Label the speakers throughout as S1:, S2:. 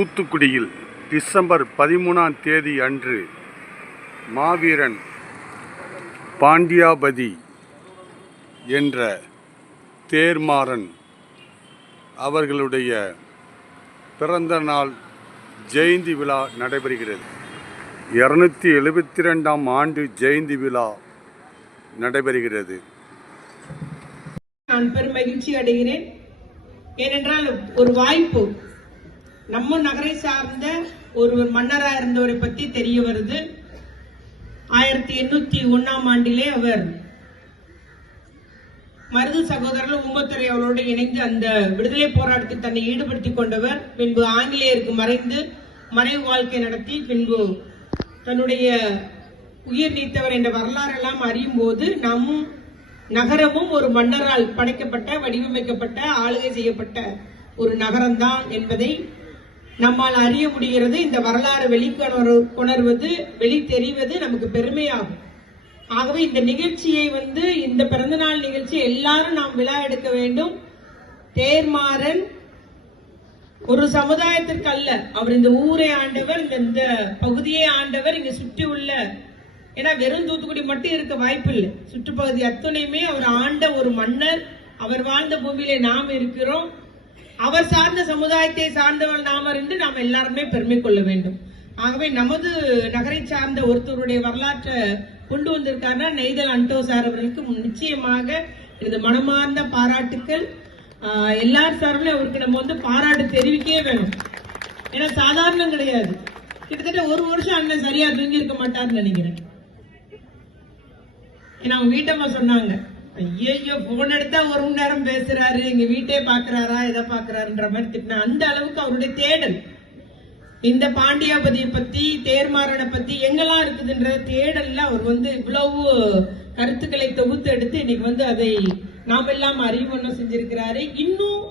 S1: தூத்துக்குடியில் டிசம்பர் பதிமூணாம் தேதி அன்று மாவீரன் பாண்டியாபதி என்ற தேர்மாறன் அவர்களுடைய பிறந்த நாள் ஜெயந்தி விழா நடைபெறுகிறது. இரநூத்தி எழுபத்தி ரெண்டாம் ஆண்டு ஜெயந்தி விழா நடைபெறுகிறது.
S2: நான் பெரும் மகிழ்ச்சி அடைகிறேன். ஏனென்றால் ஒரு வாய்ப்பு நம்ம நகரை சார்ந்த ஒரு மன்னரா இருந்தவரை பத்தி தெரிய வருது. ஆயிரத்தி எண்ணூத்தி ஒன்னாம் ஆண்டிலே அவர் மருது சகோதரர்கள் உம்மத்துறை அவரோடு இணைந்து அந்த விடுதலை போராட்டத்தில் தன்னை ஈடுபடுத்திக் கொண்டவர். பின்பு ஆங்கிலேயருக்கு மறைந்து மறைவு வாழ்க்கை நடத்தி பின்பு தன்னுடைய உயிர் நீத்தவர் என்ற வரலாறு எல்லாம் அறியும் போது நம் நகரமும் ஒரு மன்னரால் படைக்கப்பட்ட வடிவமைக்கப்பட்ட ஆளுகை செய்யப்பட்ட ஒரு நகரம்தான் என்பதை நம்மால் அறிய முடிகிறது இந்த வரலாறு வெளிக்கொணர் கொணர்வது வெளி தெரிவது நமக்கு பெருமையாகும். ஆகவே இந்த நிகழ்ச்சியை வந்து இந்த பிறந்தநாள் நிகழ்ச்சி எல்லாரும் நாம் விழா எடுக்க வேண்டும். தேர்மாறன் ஒரு சமுதாயத்திற்கு அல்ல அவர் இந்த ஊரை ஆண்டவர் இந்த- இந்த பகுதியை ஆண்டவர் இங்க சுற்றி உள்ள ஏன்னா வெறும் தூத்துக்குடி மட்டும் இருக்க வாய்ப்பு இல்லை சுற்றுப்பகுதி அத்துணையுமே அவர் ஆண்ட ஒரு மன்னர். அவர் வாழ்ந்த பூமியிலே நாம் இருக்கிறோம். அவர் சார்ந்த சமுதாயத்தை சார்ந்தவர் நாம இருந்து நாம் எல்லாருமே பெருமை கொள்ள வேண்டும். ஆகவே நமது நகரை சார்ந்த ஒருத்தருடைய வரலாற்றை கொண்டு வந்திருக்காருன்னா நெய்தல் அண்டோ சார் அவர்களுக்கு நிச்சயமாக எனது மனமார்ந்த பாராட்டுக்கள். எல்லார் சார்பிலும் அவருக்கு நம்ம வந்து பாராட்டு தெரிவிக்கவே வேணும். ஏன்னா சாதாரணம் கிடையாது. கிட்டத்தட்ட ஒரு வருஷம் அண்ணன் சரியா தூங்கி இருக்க மாட்டார்னு நினைக்கிறேன். ஏன்னா அவங்க வீட்டம்மா சொன்னாங்க. ஐயோ போன் எடுத்தா ஒரு மணி நேரம் பேசுறாரு எங்க வீட்டே பாக்குறாரா எதை பாக்குறாருன்ற மாதிரி திட்டினா அந்த அளவுக்கு அவருடைய தேடல். இந்த பாண்டியாபதியை பத்தி தேர்மாறனை பத்தி எங்கெல்லாம் இருக்குதுன்ற தேடல்ல அவர் வந்து இவ்வளவு கருத்துக்களை தொகுத்து எடுத்து இன்னைக்கு வந்து அதை நாம் எல்லாம் அறிவுண்ணம் செஞ்சிருக்கிறாரு. இன்னும்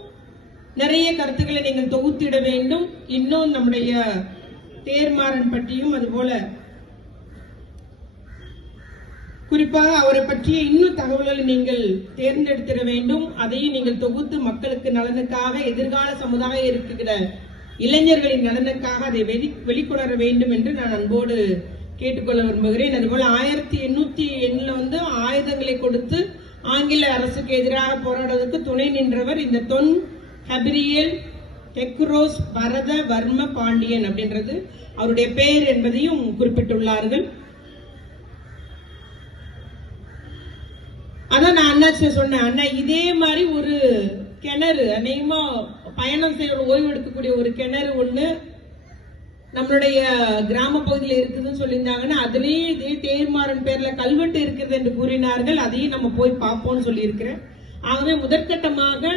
S2: நிறைய கருத்துக்களை நீங்கள் தொகுத்திட வேண்டும். இன்னும் நம்முடைய தேர்மாறன் பற்றியும் அதுபோல குறிப்பாக அவரை பற்றிய இன்னும் தகவல்களை நீங்கள் தேர்ந்தெடுத்திட வேண்டும். அதையும் நீங்கள் தொகுத்து மக்களுக்கு நலனுக்காக எதிர்கால சமுதாயம் இருக்கிற இளைஞர்களின் நலனுக்காக அதை வெளி வெளிக்கொணர வேண்டும் என்று நான் அன்போடு கேட்டுக்கொள்ள விரும்புகிறேன். அதுபோல ஆயிரத்தி எண்ணூத்தி எண்ணுல வந்து ஆயுதங்களை கொடுத்து ஆங்கில அரசுக்கு எதிராக போராடுவதற்கு துணை நின்றவர் இந்த தொன் ஹபிரியல் டெக்ரோஸ் பரத வர்ம பாண்டியன் அப்படின்றது. அவருடைய பெயர் என்பதையும் குறிப்பிட்டுள்ளார்கள். அதான் நான் அண்ணாச்சி சொன்னேன். அண்ணா இதே மாதிரி ஒரு கிணறு அநேகமா பயணம் செய்ய ஓய்வு எடுக்கக்கூடிய ஒரு கிணறு ஒண்ணு நம்மளுடைய கிராம பகுதியில் இருக்குதுன்னு சொல்லியிருந்தாங்கன்னா அதுலேயே இதே தேர்மாறன் பேர்ல கல்வெட்டு இருக்குது என்று கூறினார்கள். அதையும் நம்ம போய் பார்ப்போம்னு சொல்லியிருக்கிறேன். ஆகவே முதற்கட்டமாக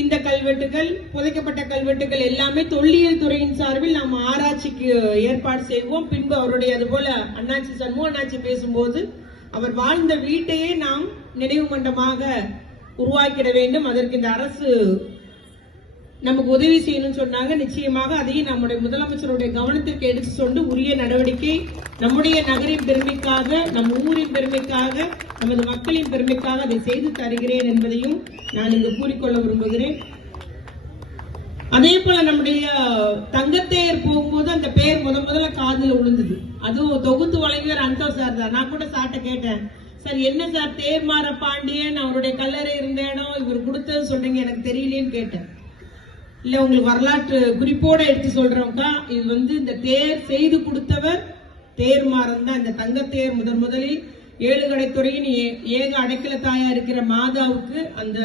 S2: இந்த கல்வெட்டுகள் புதைக்கப்பட்ட கல்வெட்டுகள் எல்லாமே தொல்லியல் துறையின் சார்பில் நாம் ஆராய்ச்சிக்கு ஏற்பாடு செய்வோம். பின்பு அவருடைய அதுபோல அண்ணாச்சி சண்முக அண்ணாச்சி பேசும்போது அவர் வாழ்ந்த வீட்டையே நாம் நினைவு மண்டமாக உருவாக்கிட வேண்டும். அதற்கு இந்த அரசு நமக்கு உதவி செய்யணும்னு சொன்னாங்க. நிச்சயமாக அதையும் நம்முடைய முதலமைச்சருடைய கவனத்திற்கு எடுத்து சொண்டு உரிய நடவடிக்கை நம்முடைய நகரின் பெருமைக்காக நம் ஊரின் பெருமைக்காக நமது மக்களின் பெருமைக்காக அதை செய்து தருகிறேன் என்பதையும் நான் இங்கு கூறிக்கொள்ள விரும்புகிறேன். அதே போல நம்முடைய தங்கத்தேர் போகும்போது அந்த பெயர் முத முதல்ல காதில் விழுந்தது. அதுவும் தொகுத்து வழங்கியவர் அந்தோ சார் தான். நான் கூட சார்ட்ட கேட்டேன். சார் என்ன சார் தேர்மார பாண்டியன் அவருடைய கல்லறை இருந்த இடம் இவர் கொடுத்தது சொல்றீங்க எனக்கு தெரியலேன்னு கேட்டேன். இல்ல உங்களுக்கு வரலாற்று குறிப்போட எடுத்து சொல்றோம்க்கா. இது வந்து இந்த தேர் செய்து கொடுத்தவர் தேர்மாறன் தான். இந்த தங்கத்தேர் முதன் முதலில் ஏழுகடைத்துறையின் ஏ- ஏக அடைக்கல தாயா இருக்கிற மாதாவுக்கு அந்த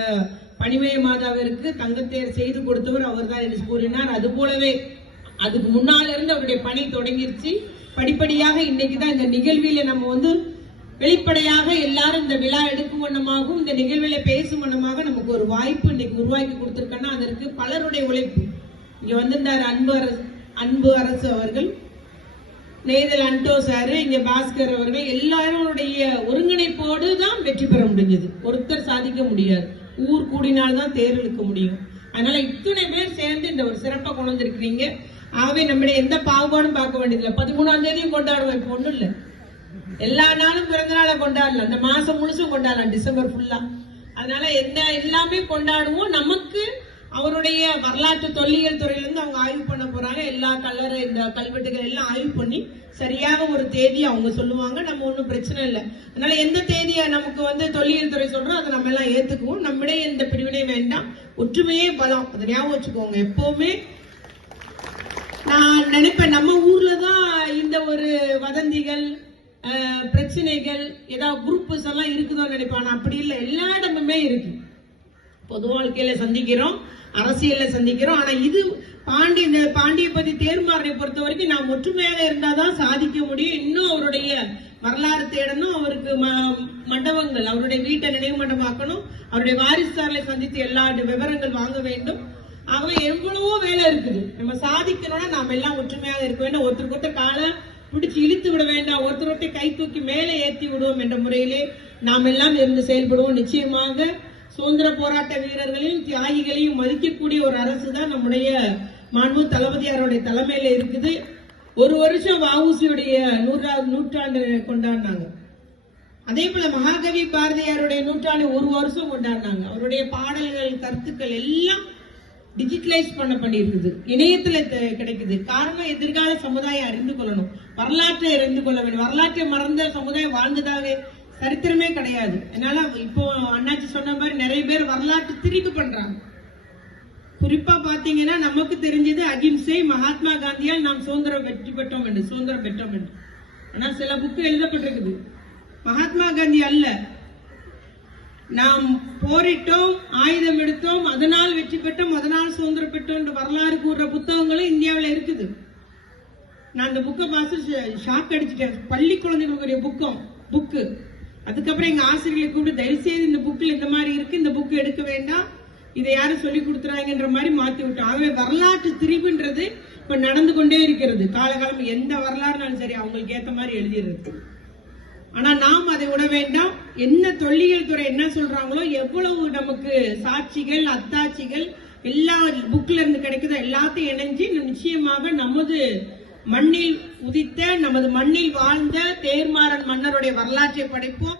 S2: பனிமய மாதாவிற்கு தங்கத்தேர் செய்து கொடுத்தவர் அவர்தான் என்று கூறினார். அது போலவே அதுக்கு முன்னால இருந்து அவருடைய பணி தொடங்கிருச்சு. படிப்படியாக இன்னைக்கு தான் இந்த நிகழ்வில நம்ம வந்து வெளிப்படையாக எல்லாரும் இந்த விழா எடுக்கும் வண்ணமாகவும் இந்த நிகழ்வில பேசும் வண்ணமாக நமக்கு ஒரு வாய்ப்பு இன்னைக்கு உருவாக்கி கொடுத்திருக்கோன்னா அதற்கு பலருடைய உழைப்பு. இங்க வந்திருந்தார் அன்பு அரசு அன்பு அரசு அவர்கள் நேதல் அன்டோ சாரு இங்க பாஸ்கர் அவர்கள் எல்லாருடைய ஒருங்கிணைப்போடு தான் வெற்றி பெற முடிஞ்சது. ஒருத்தர் சாதிக்க முடியாது. ஊர் கூடினால்தான் தேர் இழுக்க முடியும். அதனால இத்தனை பேர் சேர்ந்து இந்த ஒரு சிறப்பை கொண்டு வந்திருக்கிறீங்க. ஆகவே நம்முடைய எந்த பாகுபாடும் பார்க்க வேண்டியதில்லை. பதிமூணாம் தேதியும் கொண்டாடுவோம். இப்போ ஒண்ணும் இல்லை. எல்லா நாளும் பிறந்த நாளை கொண்டாடலாம் இந்த மாசம் முழுசும் கொண்டாடலாம். டிசம்பர் ஃபுல்லா அதனால எந்த எல்லாமே கொண்டாடுவோம். நமக்கு அவருடைய வரலாற்று தொல்லியல் துறையிலிருந்து அவங்க ஆய்வு பண்ண போறாங்க. எல்லா கல்லறை இந்த கல்வெட்டுகள் எல்லாம் ஆய்வு பண்ணி சரியாக ஒரு தேதி அவங்க சொல்லுவாங்க. நம்ம ஒன்றும் பிரச்சனை இல்லை. அதனால எந்த தேதியை நமக்கு வந்து தொல்லியல் துறை சொல்றோம் அதை நம்ம எல்லாம் ஏத்துக்குவோம். நம்மிடையே எந்த பிரிவினை வேண்டாம். ஒற்றுமையே பலம். அதை ஞாபகம் வச்சுக்கோங்க. எப்பவுமே நான் நினைப்பேன் நம்ம ஊர்ல தான் இந்த ஒரு வதந்திகள் பிரச்சனைகள் ஏதாவது குரூப்ஸ் எல்லாம் இருக்குதோன்னு நினைப்பான். அப்படி இல்லை. எல்லா இடமுமே இருக்கு. பொது வாழ்க்கையில சந்திக்கிறோம் அரசியல்ல சந்திக்கிறோம். ஆனா இது பாண்டி இந்த பாண்டியபதி தேர்மாரனை பொறுத்த வரைக்கும் நான் ஒற்றுமையாக இருந்தாதான் சாதிக்க முடியும். இன்னும் அவருடைய வரலாறு தேடணும். அவருக்கு ம- மண்டபங்கள் அவருடைய வீட்டை நினைவு மண்டபமாக்கணும். அவருடைய வாரிசுதாரர்களை சந்தித்து எல்லா விவரங்கள் வாங்க வேண்டும். ஆகவே எவ்வளவோ வேலை இருக்குது. நம்ம சாதிக்கணும்னா நாம எல்லாம் ஒற்றுமையாக இருக்க வேண்டும் ஒருத்தருக்கு ஒருத்தர் காலை பிடிச்சு இழுத்து விட வேண்டாம். ஒருத்தர் ஒருத்தர் கை தூக்கி மேலே ஏற்றி விடுவோம் என்ற முறையிலே நாம் எல்லாம் இருந்து செயல்படுவோம். நிச்சயமாக சுதந்திர போராட்ட வீரர்களையும் தியாகிகளையும் மதிக்கக்கூடிய ஒரு அரசு தான் நம்முடைய மாண்பு தளபதியாருடைய தலைமையில இருக்குது. ஒரு வருஷம் வஉசியுடைய நூறாவது நூற்றாண்டு கொண்டாடினாங்க. அதே போல மகாகவி பாரதியாருடைய நூற்றாண்டு ஒரு வருஷம் கொண்டாடினாங்க. அவருடைய பாடல்கள் கருத்துக்கள் எல்லாம் டிஜிட்டலைஸ் பண்ண பண்ணியிருக்குது. இணையத்துல கிடைக்குது. காரணம் எதிர்கால சமுதாயம் அறிந்து கொள்ளணும். வரலாற்றை அறிந்து கொள்ள வேண்டும். வரலாற்றை மறந்த சமுதாயம் வாழ்ந்ததாகவே சரித்திரமே கிடையாது. அதனால இப்போ அண்ணாச்சி சொன்ன மாதிரி நிறைய பேர் வரலாற்று திரிப்பு பண்றாங்க. குறிப்பா பாத்தீங்கன்னா நமக்கு தெரிஞ்சது அகிம்சை மகாத்மா காந்தியால் நாம் சுதந்திரம் வெற்றி பெற்றோம் என்று சுதந்திரம் பெற்றோம் என்று. ஆனா சில புக்கு எழுதப்பட்டிருக்குது. மகாத்மா காந்தி அல்ல. நாம் போரிட்டோம் ஆயுதம் எடுத்தோம் அதனால் வெற்றி பெற்றோம் அதனால் சுதந்திரம் பெற்றோம் என்று வரலாறு கூறுற புத்தகங்களும் இந்தியாவில் இருக்குது. நான் அந்த புக்கை பார்த்து ஷாக் அடிச்சிட்டேன். பள்ளி குழந்தைகளுடைய புக்கம் புக்கு அதுக்கப்புறம் எங்க ஆசிரியர்களை கூப்பிட்டு தயவு செய்து இந்த புக்கில் இந்த மாதிரி இருக்கு இந்த புக்கு எடுக்க வேண்டாம். இதை யாரும் சொல்லி கொடுத்துறாங்கன்ற மாதிரி மாத்தி விட்டோம் ஆகவே வரலாற்று திரிவுன்றது இப்ப நடந்து கொண்டே இருக்கிறது. காலகாலம் எந்த வரலாறுனாலும் சரி அவங்களுக்கு ஏத்த மாதிரி எழுதிடுறது. ஆனா நாம் அதை விட வேண்டாம். என்ன தொல்லியல் துறை என்ன சொல்றாங்களோ எவ்வளவு நமக்கு சாட்சிகள் அத்தாட்சிகள் எல்லா புக்ல இருந்து கிடைக்குதோ எல்லாத்தையும் இணைஞ்சு நிச்சயமாக நமது மண்ணில் உதித்த நமது மண்ணில் வாழ்ந்த தேர்மாறன் மன்னருடைய வரலாற்றை படைப்போம்.